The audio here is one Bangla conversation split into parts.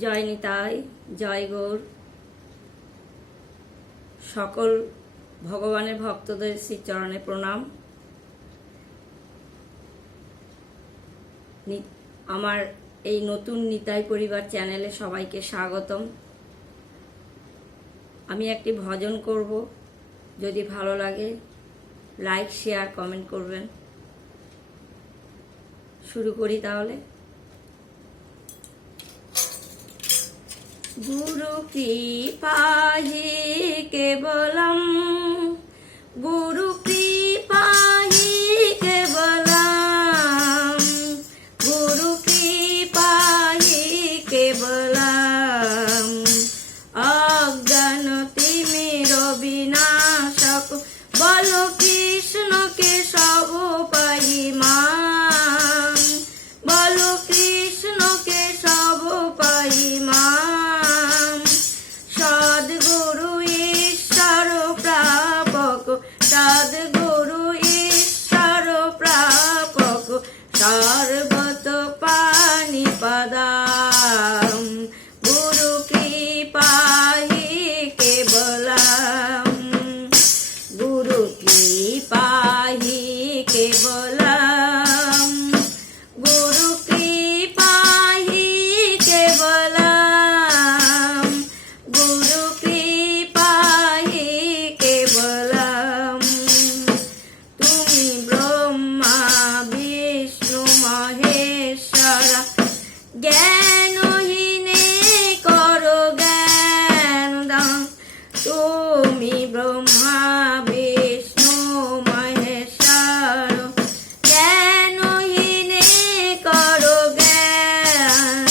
জয় নিতাই, জয় গৌর। সকল ভগবানের ভক্তদের শ্রীচরণে প্রণাম। আমার এই নতুন নিতাই পরিবার চ্যানেলে সবাইকে স্বাগতম। আমি একটি ভজন করব, যদি ভালো লাগে লাইক শেয়ার কমেন্ট করবেন। শুরু করি তাহলে। गुरु कृपा ही केवलम, गुरु कृपा ही केवलम, गुरु कृपा ही केवलम। अज्ञान तिमिर विनाशक बोलो कृष्ण के सब परिमाण, बोलो कृष्ण के सब परिमाण। सद्गुरु ईश्वर प्रापक, सद्गुरु ईश्वर प्रापक, सर्वत पाणिपदम। गुरु कृपा ही केवलम, गुरु कृपा ही केवलम, गुरु कृपा ही केवलम, गुरु कृपा ही केवलम। तुमी ब्रह्मा विष्णु महेश्वर, ज्ञानहीने करो ज्ञान दान। तुमी ब्रह्मा विष्णु महेश्वर, ज्ञानहीने करो ज्ञान।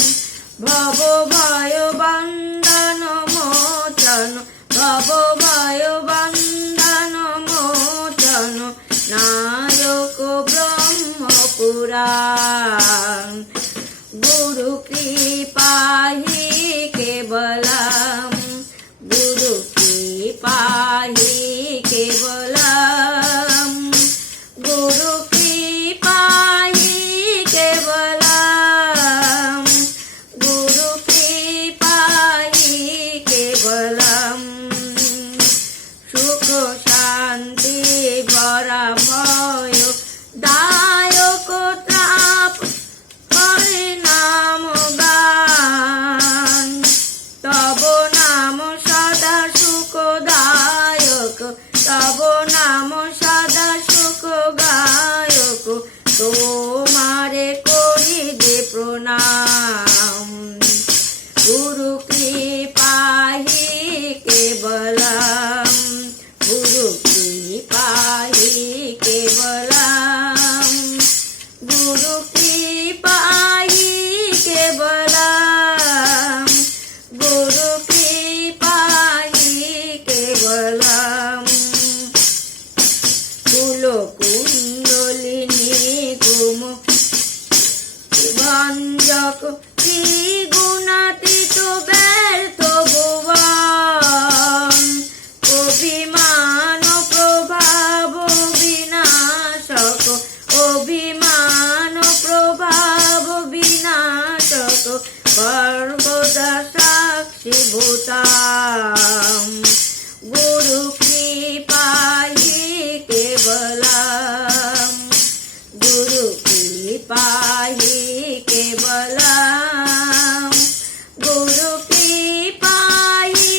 भव भय बंधन मोचन, भव भय बंधन मोचन, नायक ब्रह्म पुराण। गुरु कृपा ही केवलम, गुरु कृपा ही केवलम, गुरु कृपा ही केवलम, गुरु कृपा ही केवलम। सुख शांति भरा भय दायक त्राप, हरि नाम गान। तब नाम सदा सुखदायक, तब नाम सदा सुखदायक। तोमारे करि जे प्रणाम। गुरु कृपा ही केवलम, गुरु कृपा ही केवलम, गुरु कृपा ही केवलम, गुरु कृपा ही केवलम। कुलकुंडलिनी गुम भंजक त्रिगुणातीत व्यर्थ भुवन। अभिमान प्रभाव विनाशक, अभिमान प्रभाव विनाशक, सर्वदा साक्षी भूताम। गुरु कृपा ही केवलम, गुरु कृपा ही केवलम, गुरु कृपा ही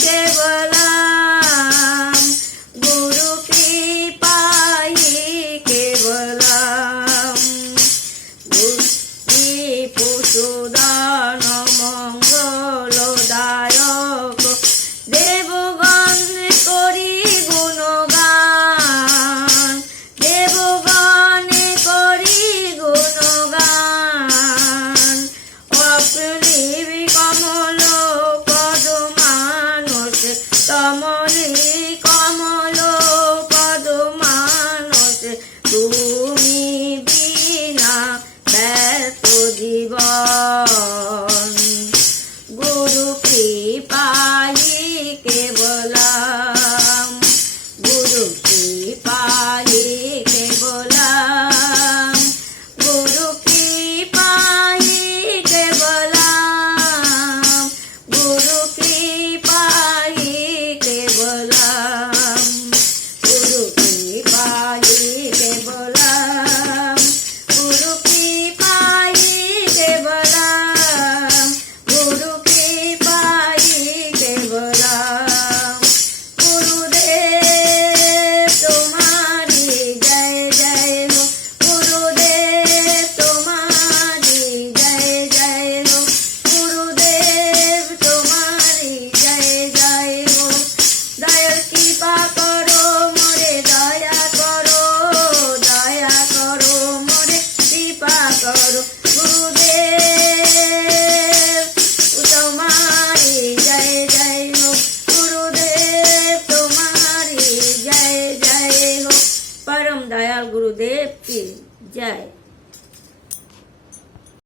केवलम, गुरु कृपा ही केवलम। बुद्धि पुषुदान मंगलदायक, देवगण करि गुणगान, देवगण करि गुणगान। অপ্রলিপি কমল পদ মানস, তমলি কমল পদ মানস। তুমি বিনা ব্যর্থ জীবন। জয়